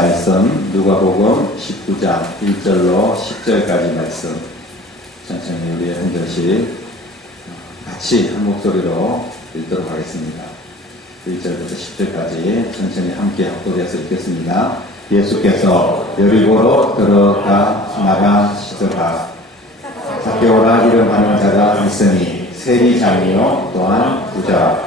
말씀 누가복음 19장 1절로 10절까지 말씀 천천히 우리 한 절씩 같이 한 목소리로 읽도록 하겠습니다. 1절부터 10절까지 천천히 함께 합독해서 읽겠습니다. 예수께서 여리고로 들어가 나가시더라. 삭개오라 이름하는 자가 있으니 세리장이요 또한 부자.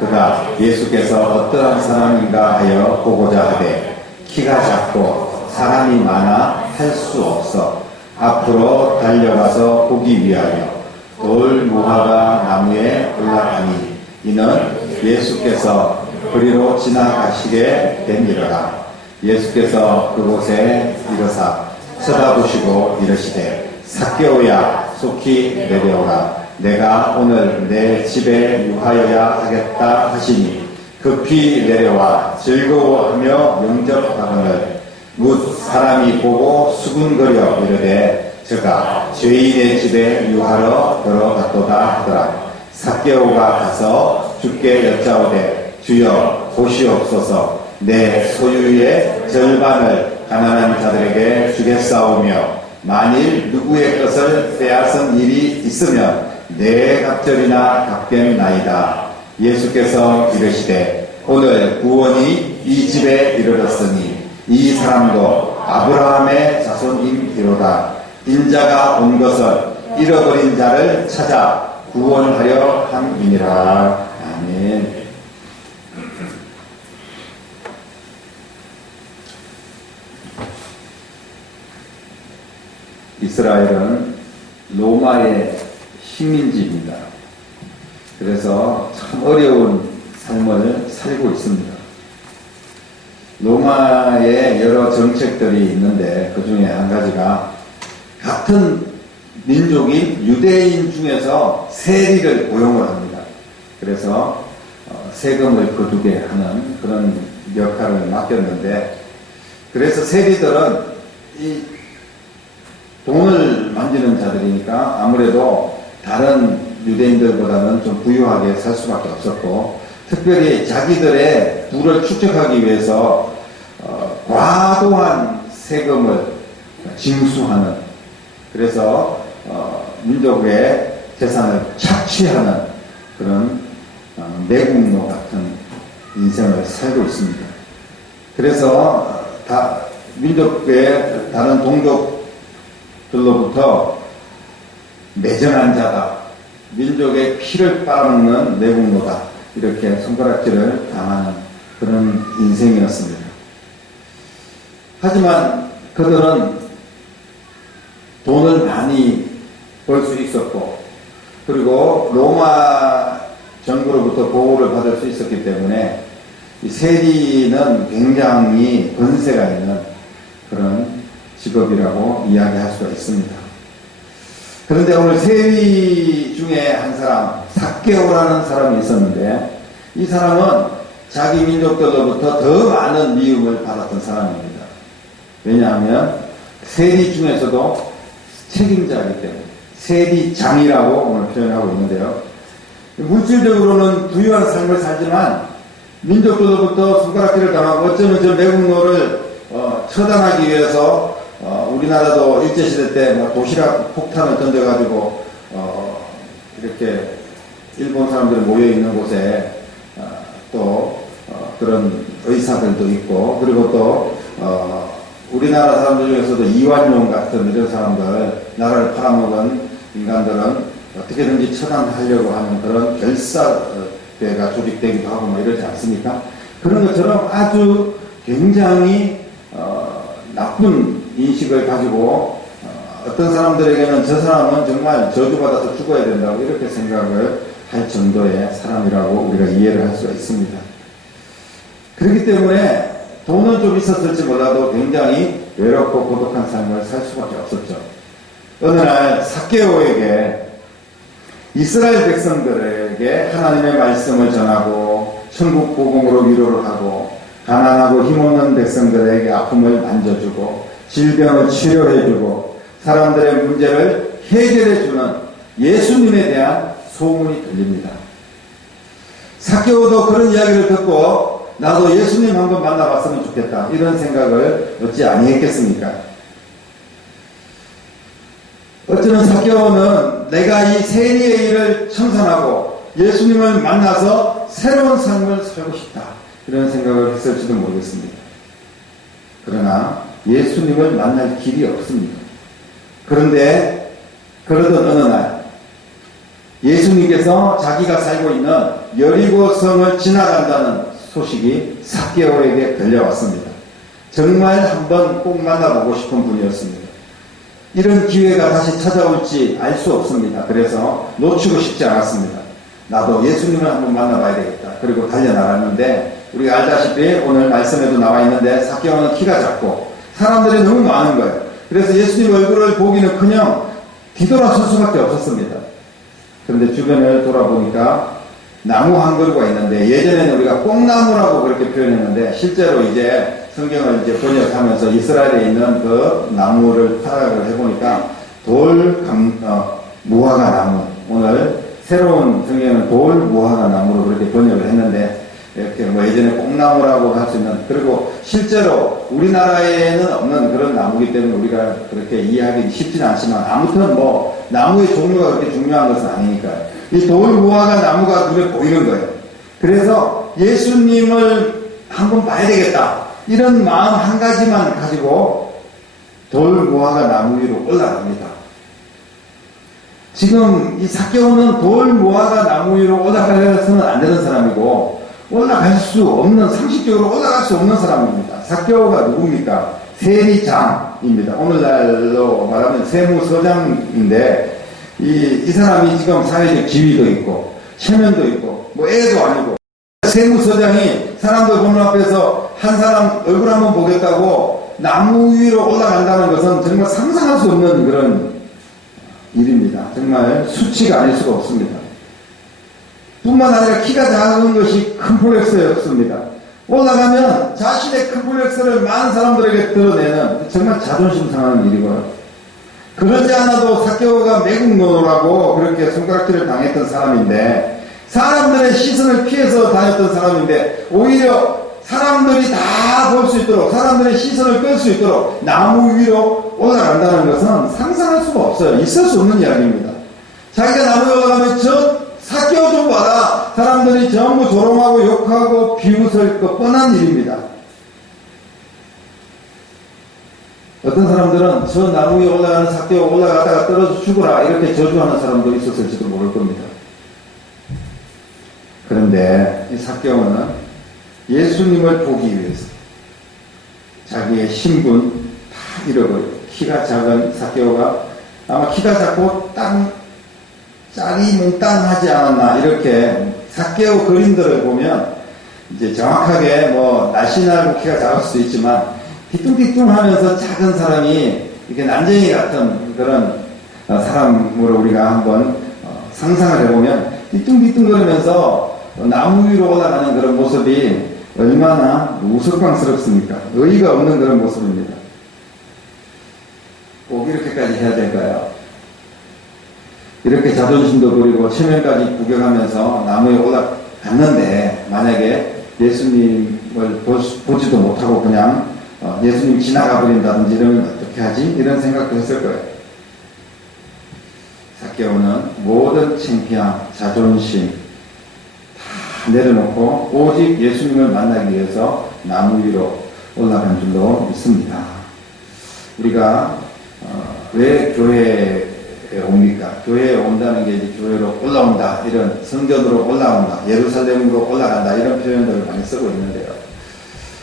그가 예수께서 어떠한 사람인가 하여 보고자 하되 키가 작고 사람이 많아 할 수 없어 앞으로 달려가서 보기 위하여 돌 무화과 나무에 올라가니 이는 예수께서 그리로 지나가시게 됨이러라. 예수께서 그곳에 이르사 쳐다보시고 이르시되 삭개오야 속히 내려오라. 내가 오늘 내 집에 유하여야 하겠다 하시니 급히 내려와 즐거워하며 영접하거늘 뭇 사람이 보고 수군거려 이르되 저가 죄인의 집에 유하러 들어갔도다 하더라. 삭개오가 가서 주께 여짜오되 주여 보시옵소서 내 소유의 절반을 가난한 자들에게 주겠사오며 만일 누구의 것을 빼앗은 일이 있으면 내 갑절이나 갚겠나이다. 예수께서 이르시되 오늘 구원이 이 집에 이르렀으니 이 사람도 아브라함의 자손임이로다. 인자가 온 것은 잃어버린 자를 찾아 구원하려 함이니라. 아멘. 이스라엘은 로마의 식민지입니다. 그래서 참 어려운 삶을 살고 있습니다. 로마의 여러 정책들이 있는데 그 중에 한 가지가 같은 민족인 유대인 중에서 세리를 고용을 합니다. 그래서 세금을 거두게 하는 그런 역할을 맡겼는데 그래서 세리들은 이 돈을 만지는 자들이니까 아무래도 다른 유대인들보다는 좀 부유하게 살 수밖에 없었고 특별히 자기들의 부를 축적하기 위해서 과도한 세금을 징수하는 그래서 민족의 재산을 착취하는 그런 내국노 같은 인생을 살고 있습니다. 그래서 민족의 다른 동족들로부터 매정한 자다, 민족의 피를 빨아먹는 내국노다 이렇게 손가락질을 당하는 그런 인생이었습니다. 하지만 그들은 돈을 많이 벌 수 있었고 그리고 로마 정부로부터 보호를 받을 수 있었기 때문에 이 세리는 굉장히 권세가 있는 그런 직업이라고 이야기할 수가 있습니다. 그런데 오늘 세리 중에 한 사람, 삭개오라는 사람이 있었는데 이 사람은 자기 민족들로부터 더 많은 미움을 받았던 사람입니다. 왜냐하면 세리 중에서도 책임자이기 때문에 세리장이라고 오늘 표현하고 있는데요. 물질적으로는 부유한 삶을 살지만 민족들로부터 손가락질을 당하고 어쩌면 저 매국노를 처단하기 위해서 우리나라도 일제시대 때 도시락 폭탄을 던져가지고 이렇게 일본 사람들이 모여있는 곳에 또 그런 의사들도 있고 그리고 또 우리나라 사람들 중에서도 이완용 같은 이런 사람들 나라를 팔아먹은 인간들은 어떻게든지 처단하려고 하는 그런 결사대가 조직되기도 하고 뭐 이러지 않습니까? 그런 것처럼 아주 굉장히 나쁜 인식을 가지고 어떤 사람들에게는 저 사람은 정말 저주받아서 죽어야 된다고 이렇게 생각을 할 정도의 사람이라고 우리가 이해를 할 수가 있습니다. 그렇기 때문에 돈은 좀 있었을지 몰라도 굉장히 외롭고 고독한 삶을 살 수밖에 없었죠. 어느 날 삭개오에게 이스라엘 백성들에게 하나님의 말씀을 전하고 천국 복음으로 위로를 하고 가난하고 힘없는 백성들에게 아픔을 만져주고 질병을 치료해주고 사람들의 문제를 해결해주는 예수님에 대한 소문이 들립니다. 삭개오도 그런 이야기를 듣고 나도 예수님 한번 만나봤으면 좋겠다. 이런 생각을 어찌 아니했겠습니까? 어쩌면 삭개오는 내가 이 세리의 일을 청산하고 예수님을 만나서 새로운 삶을 살고 싶다. 이런 생각을 했을지도 모르겠습니다. 그러나 예수님을 만날 길이 없습니다. 그런데 그러던 어느 날 예수님께서 자기가 살고 있는 여리고성을 지나간다는 소식이 삭개오에게 들려왔습니다. 정말 한번 꼭 만나보고 싶은 분이었습니다. 이런 기회가 다시 찾아올지 알 수 없습니다. 그래서 놓치고 싶지 않았습니다. 나도 예수님을 한번 만나봐야 되겠다. 그리고 달려나갔는데 우리가 알다시피 오늘 말씀에도 나와 있는데 삭개오는 키가 작고 사람들이 너무 많은 거예요. 그래서 예수님 얼굴을 보기는커녕 뒤돌아설 수밖에 없었습니다. 그런데 주변을 돌아보니까 나무 한 그루가 있는데 예전에는 우리가 뽕나무라고 그렇게 표현했는데 실제로 이제 성경을 이제 번역하면서 이스라엘에 있는 그 나무를 파악을 해보니까 무화과 나무, 오늘 새로운 성경은 돌 무화과 나무로 그렇게 번역을 했는데 이렇게 뭐 예전에 뽕나무라고 할 수 있는, 그리고 실제로 우리나라에는 없는 그런 나무이기 때문에 우리가 그렇게 이해하기 쉽지는 않지만 아무튼 뭐 나무의 종류가 그렇게 중요한 것은 아니니까요. 이 돌 무화과 나무가 눈에 보이는 거예요. 그래서 예수님을 한번 봐야 되겠다. 이런 마음 한 가지만 가지고 돌 무화과 나무 위로 올라갑니다. 지금 이 삭개오는 돌 무화과 나무 위로 올라가서는 안 되는 사람이고 올라갈 수 없는, 상식적으로 올라갈 수 없는 사람입니다. 삭개오가 누굽니까? 세리장입니다. 오늘날로 말하면 세무서장인데 이 사람이 지금 사회적 지위도 있고 체면도 있고 뭐 애도 아니고, 세무서장이 사람들 보는 앞에서 한 사람 얼굴 한번 보겠다고 나무 위로 올라간다는 것은 정말 상상할 수 없는 그런 일입니다. 정말 수치가 아닐 수가 없습니다. 뿐만 아니라 키가 작은 것이 컴플렉스였습니다. 올라가면 자신의 컴플렉스를 많은 사람들에게 드러내는 정말 자존심 상하는 일이고요. 그러지 않아도 삭개오가 매국노라고 그렇게 손가락질을 당했던 사람인데, 사람들의 시선을 피해서 다녔던 사람인데, 오히려 사람들이 다 볼 수 있도록, 사람들의 시선을 끌 수 있도록 나무 위로 올라간다는 것은 상상할 수가 없어요. 있을 수 없는 이야기입니다. 자기가 나무에 올라가면 저 삭개오 좀 봐라, 사람들이 전부 조롱하고 욕하고 비웃을 것 뻔한 일입니다. 어떤 사람들은 저 나무 위에 올라가는 삭개오 올라가다가 떨어져 죽어라 이렇게 저주하는 사람도 있었을지도 모를 겁니다. 그런데 이 삭개오는 예수님을 보기 위해서 자기의 신분 다 잃어버리고, 키가 작은 삭개오가 아마 키가 작고 짝이 몽땅하지 않았나, 이렇게 삭개오 그림들을 보면 이제 정확하게 뭐 날씬하고 키가 작을 수도 있지만 뒤뚱뒤뚱하면서 작은 사람이 이렇게 난쟁이 같은 그런 사람으로 우리가 한번 상상을 해보면 뒤뚱뒤뚱거리면서 나무 위로 올라가는 그런 모습이 얼마나 우스꽝스럽습니까? 의의가 없는 그런 모습입니다. 꼭 이렇게까지 해야 될까요? 이렇게 자존심도 부리고 체면까지 구경하면서 나무에 올라갔는데 만약에 예수님을 보지도 못하고 그냥 예수님 지나가 버린다든지 이러면 어떻게 하지? 이런 생각도 했을 거예요. 삭개오는 모든 창피함, 자존심 다 내려놓고 오직 예수님을 만나기 위해서 나무 위로 올라간 줄로 믿습니다. 우리가 왜 교회에 옵니까? 교회에 온다는 게 이제 교회로 올라온다, 이런 성전으로 올라온다, 예루살렘으로 올라간다, 이런 표현들을 많이 쓰고 있는데요.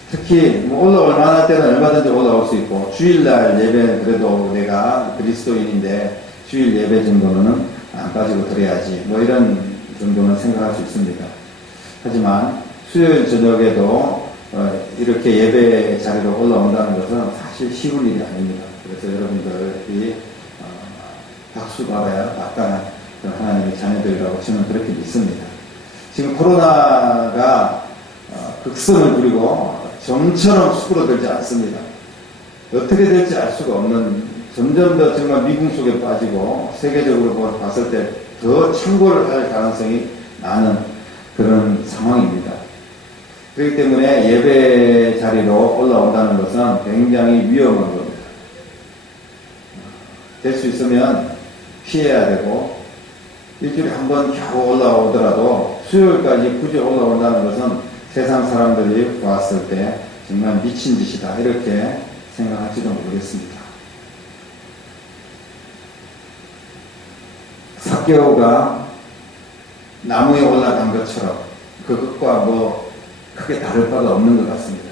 특히 뭐 올라올 만할 때는 얼마든지 올라올 수 있고, 주일날 예배는 그래도 내가 그리스도인인데 주일 예배 정도는 안 빠지고 드려야지, 뭐 이런 정도는 생각할 수 있습니다. 하지만 수요일 저녁에도 이렇게 예배 자리로 올라온다는 것은 사실 쉬운 일이 아닙니다. 그래서 여러분들이 박수 받아야 마땅한 하나님의 자녀들이라고 저는 그렇게 믿습니다. 지금 코로나가 극성을 부리고 좀처럼 수그러들지 않습니다. 어떻게 될지 알 수가 없는, 점점 더 정말 미궁 속에 빠지고 세계적으로 봤을 때 더 창궐을 할 가능성이 많은 그런 상황입니다. 그렇기 때문에 예배 자리로 올라온다는 것은 굉장히 위험한 겁니다. 될 수 있으면 피해야 되고, 일주일에 한 번 겨우 올라오더라도 수요일까지 굳이 올라온다는 것은 세상 사람들이 보았을 때 정말 미친 짓이다, 이렇게 생각할지도 모르겠습니다. 삭개오가 나무에 올라간 것처럼 그것과 뭐 크게 다를 바가 없는 것 같습니다.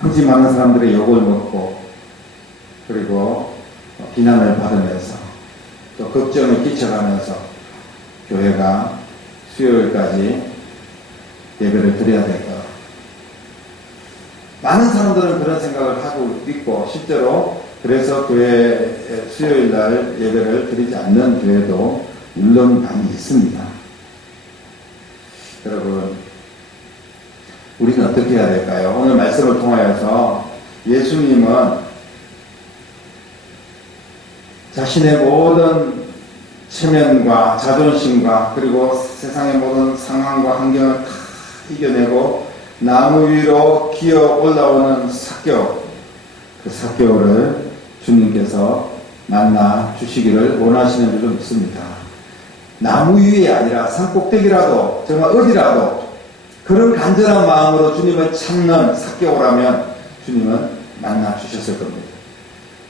굳이 많은 사람들의 욕을 먹고, 그리고 비난을 받으면서 또 걱정을 끼쳐가면서 교회가 수요일까지 예배를 드려야 될까? 많은 사람들은 그런 생각을 하고 있고, 실제로 그래서 교회 수요일날 예배를 드리지 않는 교회도 물론 많이 있습니다. 여러분, 우리는 어떻게 해야 될까요? 오늘 말씀을 통하여서 예수님은 자신의 모든 체면과 자존심과 그리고 세상의 모든 상황과 환경을 다 이겨내고 나무 위로 기어 올라오는 삭개오, 그 삭개오를 주님께서 만나 주시기를 원하시는 줄로 믿습니다. 나무 위에 아니라 산 꼭대기라도 정말 어디라도 그런 간절한 마음으로 주님을 찾는 삭개오라면 주님은 만나 주셨을 겁니다.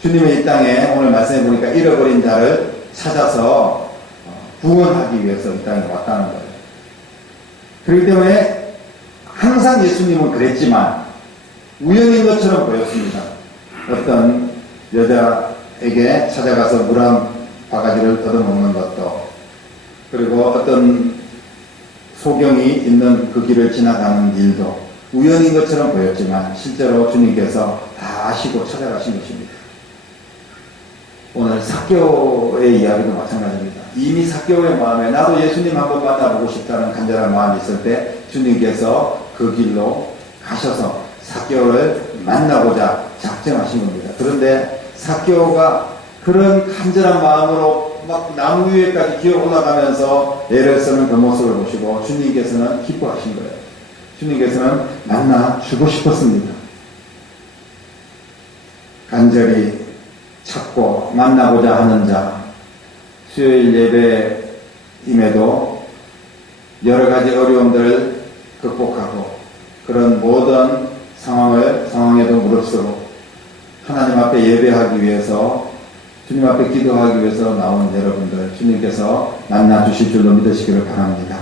주님의 이 땅에 오늘 말씀해 보니까 잃어버린 자를 찾아서 구원하기 위해서 이 땅에 왔다는 거예요. 그렇기 때문에 항상 예수님은 그랬지만 우연인 것처럼 보였습니다. 어떤 여자에게 찾아가서 물 한 바가지를 얻어먹는 것도, 그리고 어떤 소경이 있는 그 길을 지나가는 일도 우연인 것처럼 보였지만 실제로 주님께서 다 아시고 찾아가신 것입니다. 오늘 삭개오의 이야기도 마찬가지입니다. 이미 삭개오의 마음에 나도 예수님 한번 만나보고 싶다는 간절한 마음이 있을 때 주님께서 그 길로 가셔서 삭개오를 만나고자 작정하신 겁니다. 그런데 삭개오가 그런 간절한 마음으로 막 나무 위에까지 기어 올라가면서 애를 쓰는 그 모습을 보시고 주님께서는 기뻐하신 거예요. 주님께서는 만나 주고 싶었습니다. 간절히 찾고 만나고자 하는 자, 수요일 예배임에도 여러 가지 어려움들을 극복하고 그런 모든 상황에도 무릅쓰고 하나님 앞에 예배하기 위해서, 주님 앞에 기도하기 위해서 나온 여러분들, 주님께서 만나 주실 줄로 믿으시기를 바랍니다.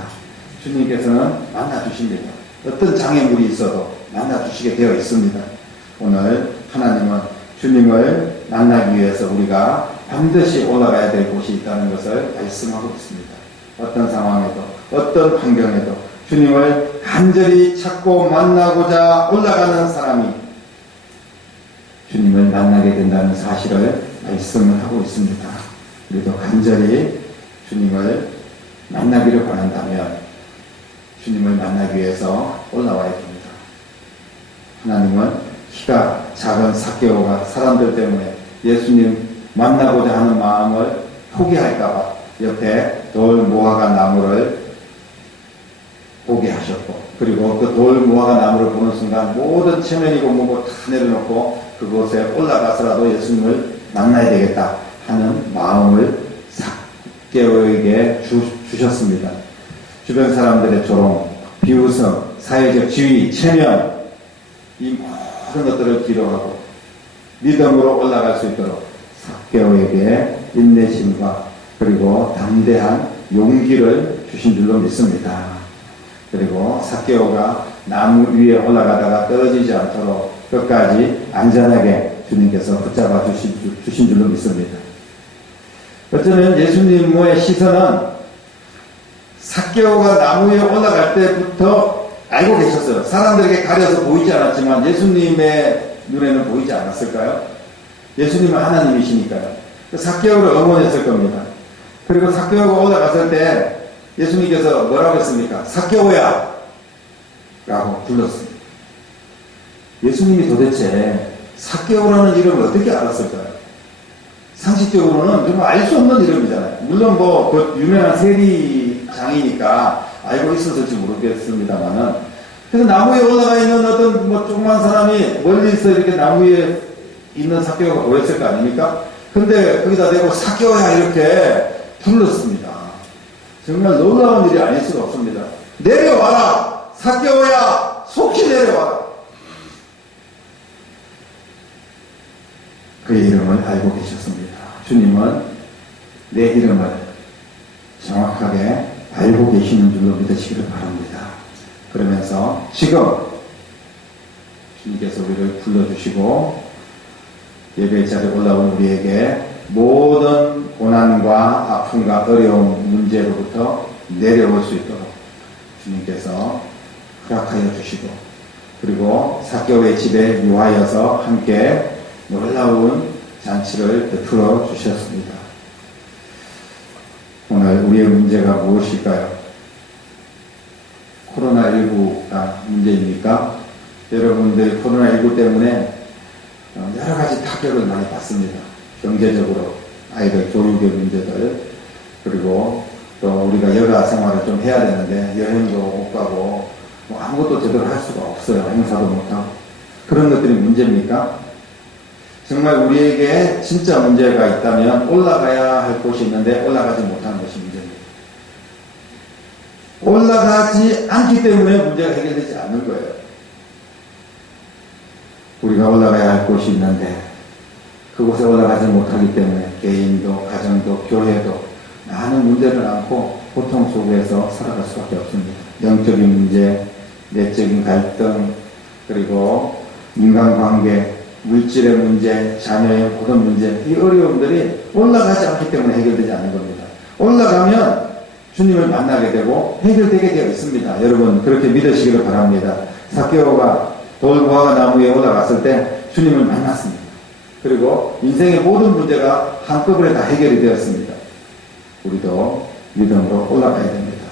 주님께서는 만나 주십니다. 어떤 장애물이 있어도 만나 주시게 되어 있습니다. 오늘 하나님은 주님을 만나기 위해서 우리가 반드시 올라가야 될 곳이 있다는 것을 말씀하고 있습니다. 어떤 상황에도, 어떤 환경에도 주님을 간절히 찾고 만나고자 올라가는 사람이 주님을 만나게 된다는 사실을 말씀을 하고 있습니다. 우리도 간절히 주님을 만나기를 원한다면 주님을 만나기 위해서 올라와야 됩니다. 하나님은 키가 작은 삭개오가 사람들 때문에 예수님 만나고자 하는 마음을 포기할까봐 옆에 돌 무화과 나무를 보게 하셨고, 그리고 그 돌 무화과 나무를 보는 순간 모든 체면이고 뭐고 다 내려놓고 그곳에 올라가서라도 예수님을 만나야 되겠다 하는 마음을 삭개오에게 주셨습니다. 주변 사람들의 조롱, 비웃음, 사회적 지위, 체면, 이 모든 것들을 기록하고 믿음으로 올라갈 수 있도록 삭개오에게 인내심과 그리고 담대한 용기를 주신 줄로 믿습니다. 그리고 삭개오가 나무 위에 올라가다가 떨어지지 않도록 끝까지 안전하게 주님께서 붙잡아 주신 줄로 믿습니다. 어쩌면 예수님의 시선은 삭개오가 나무 위에 올라갈 때부터 알고 계셨어요. 사람들에게 가려서 보이지 않았지만 예수님의 눈에는 보이지 않았을까요? 예수님은 하나님이시니까요. 삭개오를 응원했을 겁니다. 그리고 삭개오가 올라갔을 때 예수님께서 뭐라고 했습니까? 삭개오야! 라고 불렀습니다. 예수님이 도대체 삭개오라는 이름을 어떻게 알았을까요? 상식적으로는 정말 알 수 없는 이름이잖아요. 물론 그 유명한 세리장이니까 알고 있었을지 모르겠습니다만은, 그래서 나무에 올라가 있는 어떤 뭐 조그만 사람이 멀리서 이렇게 나무 위에 있는 삭개오가 보였을 거 아닙니까? 근데 거기다 대고 삭개오야 이렇게 불렀습니다. 정말 놀라운 일이 아닐 수가 없습니다. 내려와라! 삭개오야! 속히 내려와라! 그의 이름을 알고 계셨습니다. 주님은 내 이름을 정확하게 알고 계시는 줄로 믿으시기를 바랍니다. 그러면서 지금 주님께서 우리를 불러주시고 예배 자리에 올라온 우리에게 모든 고난과 아픔과 어려운 문제로부터 내려올 수 있도록 주님께서 허락하여 주시고, 그리고 삭개오의 집에 유하여서 함께 놀라운 잔치를 베풀어 주셨습니다. 오늘 우리의 문제가 무엇일까요? 코로나19가 문제입니까? 여러분들 코로나19 때문에 여러 가지 타격을 많이 받습니다. 경제적으로, 아이들 교육의 문제들, 그리고 또 우리가 여가 생활을 좀 해야 되는데 여행도 못 가고 뭐 아무것도 제대로 할 수가 없어요. 행사도 못하고. 그런 것들이 문제입니까? 정말 우리에게 진짜 문제가 있다면 올라가야 할 곳이 있는데 올라가지 못하는 것이 문제입니다. 올라가지 않기 때문에 문제가 해결되지 않는 거예요. 우리가 올라가야 할 곳이 있는데 그곳에 올라가지 못하기 때문에 개인도 가정도 교회도 많은 문제를 안고 고통 속에서 살아갈 수밖에 없습니다. 영적인 문제, 내적인 갈등, 그리고 인간관계, 물질의 문제, 자녀의 모든 문제, 이 어려움들이 올라가지 않기 때문에 해결되지 않는 겁니다. 올라가면 주님을 만나게 되고 해결되게 되어 있습니다. 여러분 그렇게 믿으시기를 바랍니다. 삭개오가 돌무화과 나무 위에 올라갔을 때 주님을 만났습니다. 그리고 인생의 모든 문제가 한꺼번에 다 해결이 되었습니다. 우리도 믿음으로 올라가야 됩니다.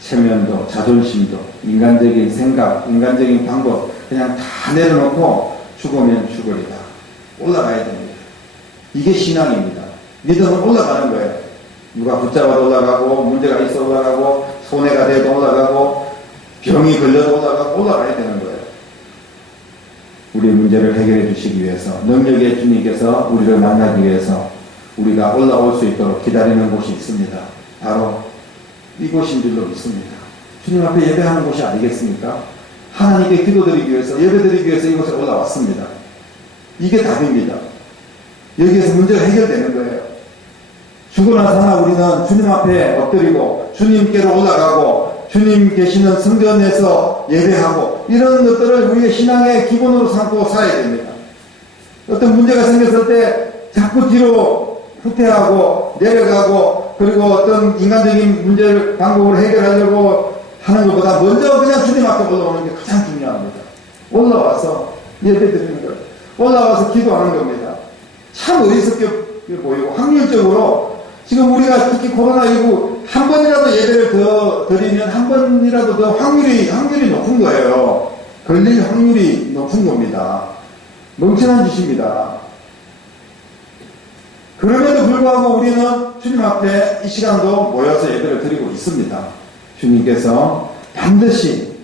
체면도 자존심도 인간적인 생각, 인간적인 방법 그냥 다 내려놓고 죽으면 죽으리다. 올라가야 됩니다. 이게 신앙입니다. 믿음은 올라가는 거예요. 누가 붙잡아도 올라가고 문제가 있어 올라가고 손해가 돼도 올라가고 병이 걸려도 올라가고 올라가야 되는 거예요. 우리의 문제를 해결해 주시기 위해서 능력의 주님께서 우리를 만나기 위해서 우리가 올라올 수 있도록 기다리는 곳이 있습니다. 바로 이곳인 줄로 믿습니다. 주님 앞에 예배하는 곳이 아니겠습니까? 하나님께 기도드리기 위해서 예배드리기 위해서 이곳에 올라왔습니다. 이게 답입니다. 여기에서 문제가 해결되는 거예요. 죽으나 사나 우리는 주님 앞에 엎드리고 주님께로 올라가고 주님 계시는 성전에서 예배하고 이런 것들을 우리의 신앙의 기본으로 삼고 살아야 됩니다. 어떤 문제가 생겼을 때 자꾸 뒤로 후퇴하고 내려가고 그리고 어떤 인간적인 문제를 방법으로 해결하려고 하는 것보다 먼저 그냥 주님 앞에 올라오는 게 가장 중요합니다. 올라와서 예배드리는 거예요. 올라와서 기도하는 겁니다. 참 어리석게 보이고 확률적으로 지금 우리가 특히 코로나19 한 번이라도 예배를 더 드리면 한 번이라도 더 확률이 높은 거예요. 걸릴 확률이 높은 겁니다. 멍청한 짓입니다. 그럼에도 불구하고 우리는 주님 앞에 이 시간도 모여서 예배를 드리고 있습니다. 주님께서 반드시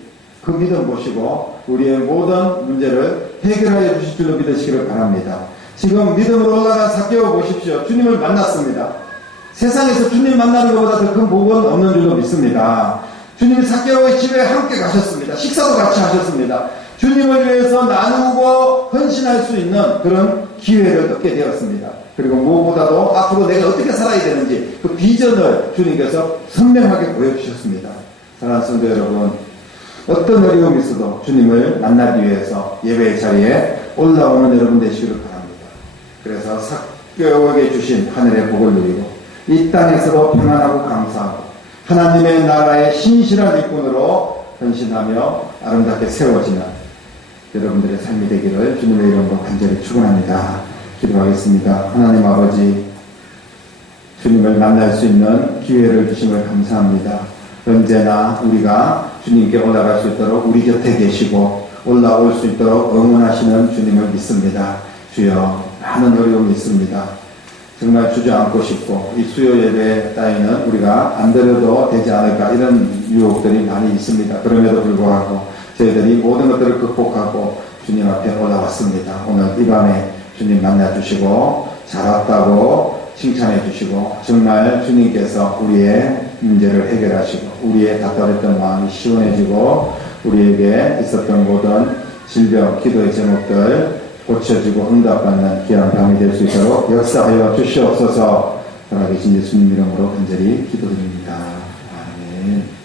그 믿음 보시고 우리의 모든 문제를 해결하여 주실 줄로 믿으시기를 바랍니다. 지금 믿음으로 올라간 삭개오 보십시오. 주님을 만났습니다. 세상에서 주님 만나는 것보다 더 큰 복은 없는 줄로 믿습니다. 주님이 삭개오의 집에 함께 가셨습니다. 식사도 같이 하셨습니다. 주님을 위해서 나누고 헌신할 수 있는 그런 기회를 얻게 되었습니다. 그리고 무엇보다도 앞으로 내가 어떻게 살아야 되는지 그 비전을 주님께서 선명하게 보여주셨습니다. 사랑하는 성도 여러분, 어떤 어려움이 있어도 주님을 만나기 위해서 예배의 자리에 올라오는 여러분 되시기를 바랍니다. 그래서 삭개오에게 주신 하늘의 복을 누리고 이 땅에서도 평안하고 감사하고 하나님의 나라의 신실한 일꾼으로 헌신하며 아름답게 세워지는 여러분들의 삶이 되기를 주님의 이름으로 간절히 축원합니다. 기도하겠습니다. 하나님 아버지, 주님을 만날 수 있는 기회를 주심을 감사합니다. 언제나 우리가 주님께 올라갈 수 있도록 우리 곁에 계시고 올라올 수 있도록 응원하시는 주님을 믿습니다. 주여, 많은 어려움이 있습니다. 정말 주저앉고 싶고 이 수요 예배 따위는 우리가 안 드려도 되지 않을까 이런 유혹들이 많이 있습니다. 그럼에도 불구하고 저희들이 모든 것들을 극복하고 주님 앞에 올라왔습니다. 오늘 이 밤에 주님 만나주시고 잘 왔다고 칭찬해 주시고 정말 주님께서 우리의 문제를 해결하시고 우리의 답답했던 마음이 시원해지고 우리에게 있었던 모든 질병, 기도의 제목들 고쳐지고 응답받는 귀한 밤이 될 수 있도록 역사하여 주시옵소서. 살아계신 예수님 이름으로 간절히 기도드립니다. 아멘.